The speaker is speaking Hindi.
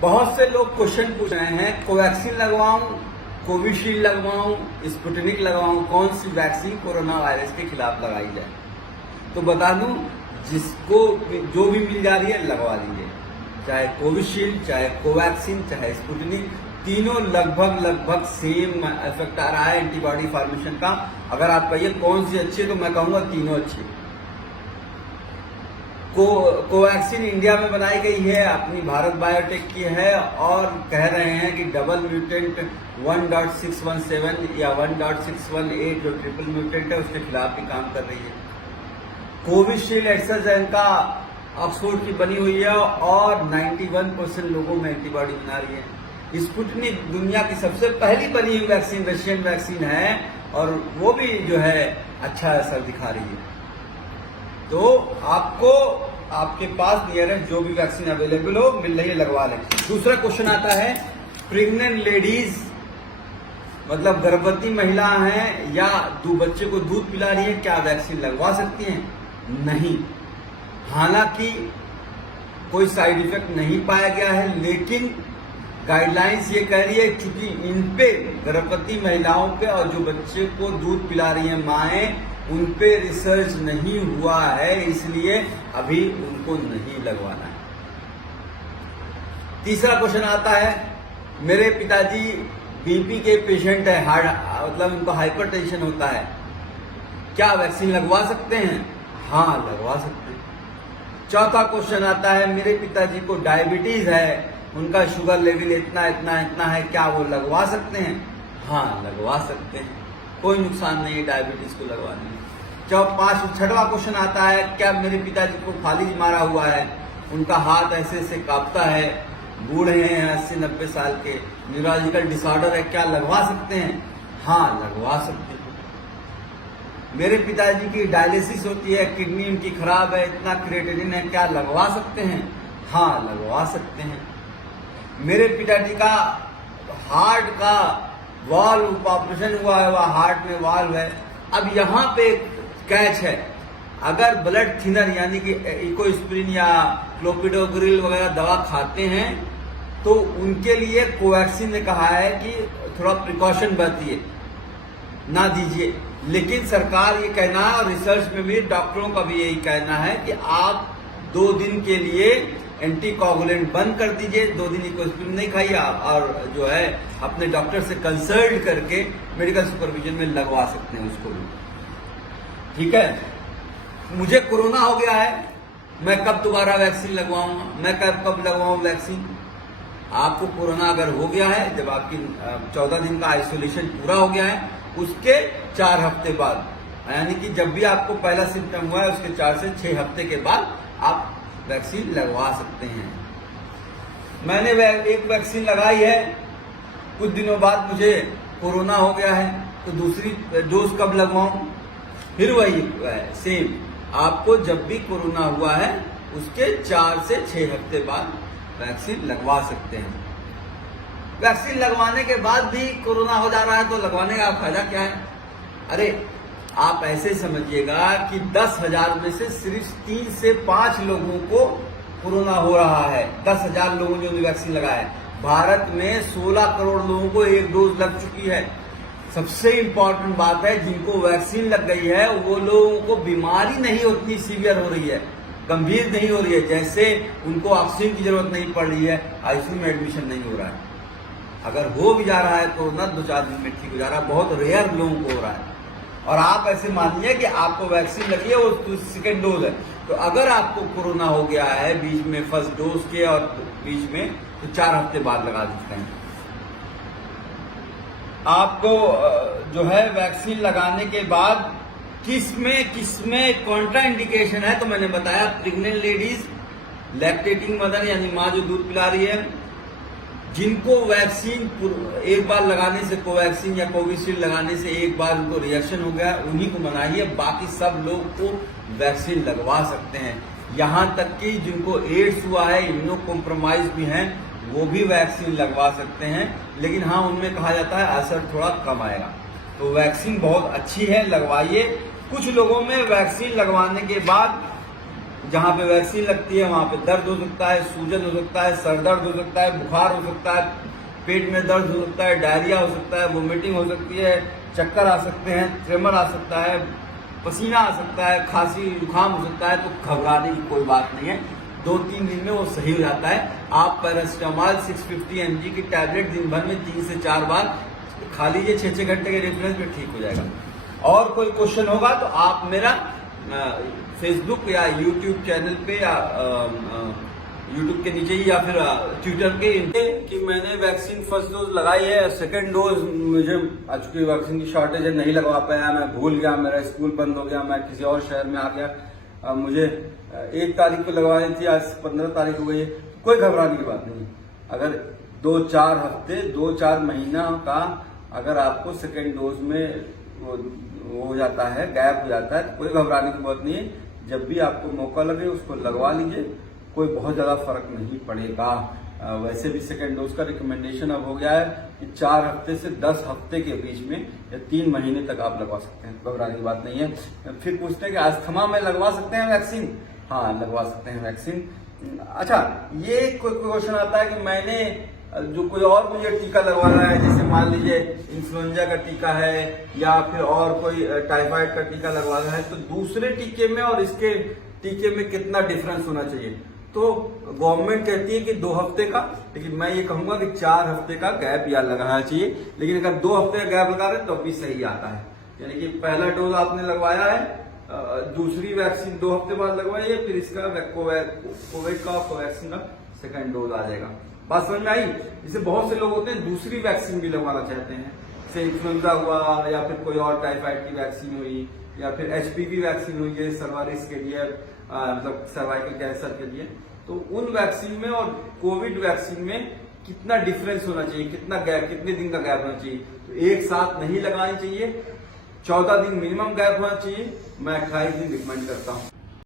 बहुत से लोग क्वेश्चन पूछ रहे हैं, कोवैक्सीन लगवाऊं, कोविशील्ड लगवाऊं, स्पुतनिक लगवाऊं, कौन सी वैक्सीन कोरोना वायरस के खिलाफ लगाई जाए। तो बता दूं, जिसको जो भी मिल जा रही है लगवा लीजिए, चाहे कोविशील्ड, चाहे कोवैक्सीन, चाहे स्पुतनिक, तीनों लगभग सेम इफेक्ट आ रहा है एंटीबॉडी फॉर्मेशन का। अगर आप कहिए कौन सी अच्छी है तो मैं कहूंगा तीनों अच्छी है। कोवैक्सीन इंडिया में बनाई गई है, अपनी भारत बायोटेक की है, और कह रहे हैं कि डबल म्यूटेंट 1.617 या 1.618 जो ट्रिपल म्यूटेंट है उसके खिलाफ भी काम कर रही है। कोविशील्ड एस्ट्राजेनेका ऑक्सफोर्ड की बनी हुई है और 91% लोगों में एंटीबॉडी बना रही है। स्पुतनिक दुनिया की सबसे पहली बनी हुई वैक्सीन, रशियन वैक्सीन है, और वो भी जो है अच्छा असर दिखा रही है। तो आपको आपके पास नियरेस्ट जो भी वैक्सीन अवेलेबल हो मिल रही है, लगवा लें। दूसरा क्वेश्चन आता है, प्रेग्नेंट लेडीज मतलब गर्भवती महिला हैं या बच्चे को दूध पिला रही है, क्या वैक्सीन लगवा सकती हैं? नहीं। हालांकि कोई साइड इफेक्ट नहीं पाया गया है, लेकिन गाइडलाइंस ये कह रही है क्योंकि इन पे गर्भवती महिलाओं पे और जो बच्चे को दूध पिला रही है माएँ, उन पे रिसर्च नहीं हुआ है, इसलिए अभी उनको नहीं लगवाना है। तीसरा क्वेश्चन आता है, मेरे पिताजी बीपी के पेशेंट है, हार्ट मतलब उनको हाइपरटेंशन होता है, क्या वैक्सीन लगवा सकते हैं? हाँ, लगवा सकते हैं। चौथा क्वेश्चन आता है, मेरे पिताजी को डायबिटीज है, उनका शुगर लेवल इतना इतना इतना है, क्या वो लगवा सकते हैं? हाँ, लगवा सकते हैं, कोई नुकसान नहीं है डायबिटीज को लगवाने में। छठवां क्वेश्चन आता है, क्या मेरे पिताजी को फालिज मारा हुआ है, उनका हाथ ऐसे ऐसे कांपता है, बूढ़े हैं 80-90 साल के, न्यूरोलॉजिकल डिसऑर्डर है, क्या लगवा सकते हैं? हाँ, लगवा सकते हैं। मेरे पिताजी की डायलिसिस होती है, किडनी उनकी खराब है, इतना क्रिएटिनिन है, क्या लगवा सकते हैं? हाँ, लगवा सकते हैं। मेरे पिताजी का हार्ट का वाल्व ऑपरेशन हुआ है, वह हार्ट में वाल्व है। अब यहाँ पे कैच है, अगर ब्लड थिनर यानी कि इकोस्प्रिन या क्लोपिडोग्रिल वगैरह दवा खाते हैं तो उनके लिए कोवैक्सीन ने कहा है कि थोड़ा प्रिकॉशन बरतिए, ना दीजिए। लेकिन सरकार ये कहना है और रिसर्च में भी डॉक्टरों का भी यही कहना है कि आप 2 दिन के लिए एंटीकोगुलेंट बंद कर दीजिए, 2 दिन इकोस्प्रिन नहीं खाइए, और जो है अपने डॉक्टर से कंसल्ट करके मेडिकल सुपरविजन में लगवा सकते हैं उसको भी। ठीक है। मुझे कोरोना हो गया है, मैं कब दोबारा वैक्सीन लगवाऊंगा, मैं कब लगवाऊं वैक्सीन? आपको कोरोना अगर हो गया है, जब आपकी 14 दिन का आइसोलेशन पूरा हो गया है, उसके 4 हफ्ते बाद, यानी कि जब भी आपको पहला सिम्टम हुआ है उसके 4 से 6 हफ्ते के बाद आप वैक्सीन लगवा सकते हैं। मैंने एक वैक्सीन लगाई है, कुछ दिनों बाद मुझे कोरोना हो गया है, तो दूसरी डोज कब लगवाऊं? फिर वही सेम, आपको जब भी कोरोना हुआ है उसके 4 से 6 हफ्ते बाद वैक्सीन लगवा सकते हैं। वैक्सीन लगवाने के बाद भी कोरोना हो जा रहा है तो लगवाने का फायदा क्या है? अरे आप ऐसे समझिएगा कि 10,000 में से सिर्फ 3 से 5 लोगों को कोरोना हो रहा है। 10,000 लोगों ने वैक्सीन लगाया है। भारत में 16 करोड़ लोगों को 1 डोज लग चुकी है। सबसे इंपॉर्टेंट बात है, जिनको वैक्सीन लग गई है वो लोगों को बीमारी नहीं उतनी सीवियर हो रही है, गंभीर नहीं हो रही है, जैसे उनको ऑक्सीजन की जरूरत नहीं पड़ रही है, आईसीयू में एडमिशन नहीं हो रहा है। अगर हो भी जा रहा है तो 2-4 दिन में ठीक हो जा रहा है, बहुत रेयर लोगों को हो रहा है। और आप ऐसे मानिए कि आपको वैक्सीन लगी है, वो सेकेंड डोज है, तो अगर आपको कोरोना हो गया है बीच में फर्स्ट डोज के और बीच में, तो 4 हफ्ते बाद लगा देते हैं। आपको जो है वैक्सीन लगाने के बाद किसमें कॉन्ट्रा इंडिकेशन है, तो मैंने बताया प्रेग्नेंट लेडीज, लैक्टेटिंग मदर यानी माँ जो दूध पिला रही है, जिनको वैक्सीन एक बार लगाने से, कोवैक्सीन या कोविशील्ड लगाने से एक बार उनको रिएक्शन हो गया, उन्हीं को मनाइए, बाकी सब लोग को वैक्सीन लगवा सकते हैं। यहाँ तक कि जिनको एड्स हुआ है, इम्यूनो कॉम्प्रोमाइज भी हैं, वो भी वैक्सीन लगवा सकते हैं। लेकिन हाँ, उनमें कहा जाता है असर थोड़ा कम आएगा। तो वैक्सीन बहुत अच्छी है, लगवाइए। कुछ लोगों में वैक्सीन लगवाने के बाद जहाँ पे वैक्सीन लगती है वहाँ पे दर्द हो सकता है, सूजन हो सकता है, सर दर्द हो सकता है, बुखार हो सकता है, पेट में दर्द हो सकता है, डायरिया हो सकता है, वोमिटिंग हो सकती है, चक्कर आ सकते हैं, ट्रेमर आ सकता है, पसीना आ सकता है, खांसी जुकाम हो सकता है। तो घबराने की कोई बात नहीं है, 2-3 दिन में वो सही हो जाता है। आप पैरासिटामॉल 650 mg की टैबलेट दिन भर में 3 से 4 बार खा लीजिए, 6-6 घंटे के रेफरेंस में ठीक हो जाएगा। और कोई क्वेश्चन होगा तो आप मेरा फेसबुक या यूट्यूब चैनल पे या यूट्यूब के नीचे ही या फिर ट्विटर के कि मैंने वैक्सीन फर्स्ट डोज लगाई है, सेकंड डोज मुझे आज की वैक्सीन की शॉर्टेज है, नहीं लगवा पाया, मैं भूल गया, मेरा स्कूल बंद हो गया, मैं किसी और शहर में आ गया, मुझे 1 तारीख को लगवानी थी, आज 15 तारीख हो गई है। कोई घबराने की बात नहीं। अगर 2-4 हफ्ते 2-4 महीना का अगर आपको सेकेंड डोज में वो हो जाता है, गैप हो जाता है, तो कोई घबराने की बात नहीं है। जब भी आपको मौका लगे उसको लगवा लीजिए, कोई बहुत ज्यादा फर्क नहीं पड़ेगा। वैसे भी सेकेंड डोज का रिकमेंडेशन अब हो गया है कि 4 हफ्ते से 10 हफ्ते के बीच में या 3 महीने तक आप लगवा सकते हैं, घबराने की बात नहीं है। फिर पूछते हैं कि अस्थमा में लगवा सकते हैं वैक्सीन? हाँ, लगवा सकते हैं वैक्सीन। अच्छा, ये कोई क्वेश्चन आता है कि मैंने जो कोई और मुझे टीका लगवाना है, जैसे मान लीजिए इन्फ्लुएंजा का टीका है या फिर और कोई टाइफाइड का टीका लगवाना है, तो दूसरे टीके में और इसके टीके में कितना डिफरेंस होना चाहिए? तो गवर्नमेंट कहती है कि 2 हफ्ते का, लेकिन मैं ये कहूंगा कि 4 हफ्ते का गैप या लगाना चाहिए। लेकिन अगर 2 हफ्ते का गैप लगा रहे तो भी सही आता है। यानी कि पहला डोज आपने लगवाया है, दूसरी वैक्सीन 2 हफ्ते बाद लगवाइए, फिर इसका कोविड का कोवैक्सीन का सेकंड डोज आ जाएगा। बात समझ में आई? जैसे बहुत से लोग होते हैं दूसरी वैक्सीन भी लगवाना चाहते हैं, जैसे इन्फ्लुएंजा हुआ या फिर कोई और टाइफाइड की वैक्सीन हुई या फिर HPV वैक्सीन हुई है सर्वाइकल के लिए, मतलब सर्वाइकल कैंसर के लिए। तो उन वैक्सीन में और कोविड वैक्सीन में कितना डिफरेंस होना चाहिए, कितना गैप, कितने दिन का गैप होना चाहिए? तो एक साथ नहीं लगानी चाहिए, 14 दिन मिनिमम गैप होना चाहिए। मैं 28 दिन रिकमेंड करता हूँ।